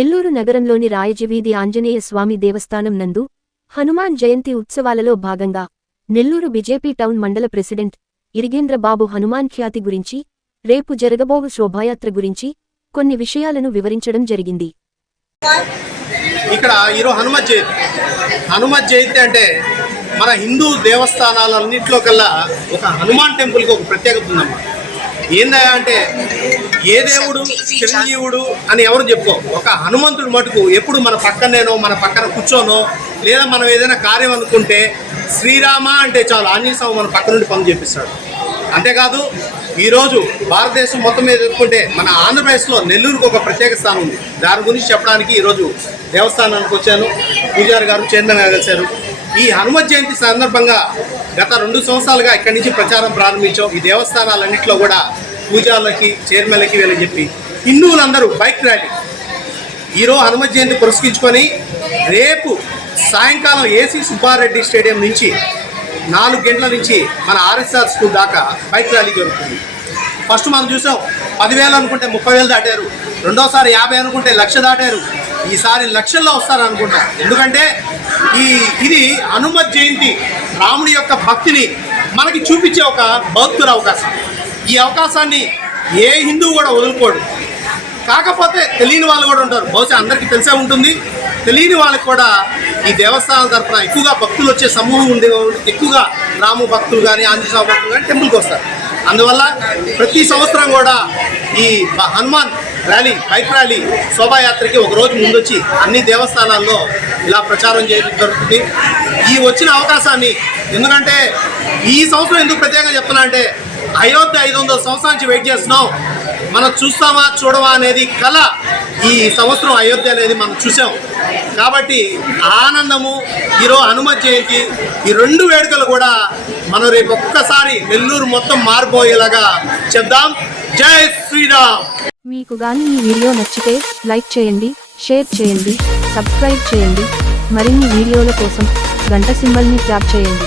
నెల్లూరు నగరంలోని రాయజవీధి ఆంజనేయ స్వామి దేవస్థానం నందు హనుమాన్ జయంతి ఉత్సవాలలో భాగంగా నెల్లూరు బీజేపీ టౌన్ మండల ప్రెసిడెంట్ ఇరిగేంద్రబాబు హనుమాన్ ఖ్యాతి గురించి రేపు జరగబోవు శోభాయాత్ర గురించి కొన్ని విషయాలను వివరించడం జరిగింది. ఇక్కడ ఈరోజు హనుమత్ జయంతి. హనుమత్ జయంతి అంటే మన హిందూ దేవస్థానాలన్నింటిలో కల్లా ఒక హనుమాన్ టెంపుల్కి ఒక ప్రత్యేకత ఉందమ్మా ఏందయ్యా అంటే ఏ దేవుడు చిరంజీవుడు అని ఎవరు చెప్పుకో ఒక హనుమంతుడు మటుకు ఎప్పుడు మన పక్కనేనో మన పక్కన కూర్చోనో లేదా మనం ఏదైనా కార్యం అనుకుంటే శ్రీరామ అంటే చాలు ఆంజనేయ స్వామి మన పక్క నుండి పని చేపిస్తాడు. అంతేకాదు ఈరోజు భారతదేశం మొత్తం మీద చెప్పుకుంటే మన ఆంధ్రప్రదేశ్లో నెల్లూరుకు ఒక ప్రత్యేక స్థానం ఉంది. దాని గురించి చెప్పడానికి ఈరోజు దేవస్థానానికి వచ్చాను. పూజారి గారు చైర్మన్ గారు కలిశారు. ఈ హనుమత్ జయంతి సందర్భంగా గత రెండు సంవత్సరాలుగా ఇక్కడి నుంచి ప్రచారం ప్రారంభించాం. ఈ దేవస్థానాలన్నింటిలో కూడా పూజార్లకి చైర్మన్లకి వీళ్ళకి చెప్పి హిందువులందరూ బైక్ ర్యాలీ. ఈరోజు హనుమత్ జయంతి పురస్కరించుకొని రేపు సాయంకాలం ఏసీ సుబ్బారెడ్డి స్టేడియం నుంచి నాలుగు గంటల నుంచి మన ఆర్ఎస్ఆర్ స్కూల్ దాకా బైక్ ర్యాలీ జరుగుతుంది. ఫస్ట్ మనం చూసాం పదివేలు అనుకుంటే ముప్పై వేలు దాటారు. రెండోసారి యాభై అనుకుంటే లక్ష దాటారు. ఈసారి లక్షల్లో వస్తారు ఎందుకంటే ఈ ఇది హనుమత్ జయంతి రాముడి యొక్క భక్తిని మనకి చూపించే ఒక భక్తుల అవకాశం. ఈ అవకాశాన్ని ఏ హిందువు కూడా వదులుకోడు. కాకపోతే తెలియని వాళ్ళు కూడా ఉంటారు. బహుశా అందరికీ తెలిసే ఉంటుంది. తెలియని వాళ్ళకి కూడా ఈ దేవస్థానం తరఫున ఎక్కువగా భక్తులు వచ్చే సమూహం ఉండే ఎక్కువగా రాము భక్తులు కానీ ఆంజనేయ భక్తులు కానీ టెంపుల్కి వస్తారు. అందువల్ల ప్రతి సంవత్సరం కూడా ఈ బ- హనుమాన్ ర్యాలీ బైక్ ర్యాలీ శోభాయాత్రకి ఒక రోజు ముందొచ్చి అన్ని దేవస్థానాల్లో ఇలా ప్రచారం చేయడం జరుగుతుంది. ఈ వచ్చిన అవకాశాన్ని ఎందుకంటే ఈ సంవత్సరం ఎందుకు ప్రత్యేకంగా చెప్తున్నా అంటే అయోధ్య ఐదు వందల సంవత్సరాల నుంచి వెయిట్ చేస్తున్నాం. మనం చూస్తామా చూడవా అనేది కళ ఈ సంవత్సరం అయోధ్య అనేది మనం చూసాం. కాబట్టి ఆనందము ఈరోజు హనుమ జయంతి ఈ రెండు వేడుకలు కూడా మనం రేపు ఒక్కసారి నెల్లూరు మొత్తం మారిపోయేలాగా చెప్దాం. జై శ్రీరామ్! మీకు గాని ఈ వీడియో నచ్చితే లైక్ చేయండి షేర్ చేయండి సబ్స్క్రైబ్ చేయండి. మరిన్ని వీడియోల కోసం గంట సింబల్ని ట్యాప్ చేయండి.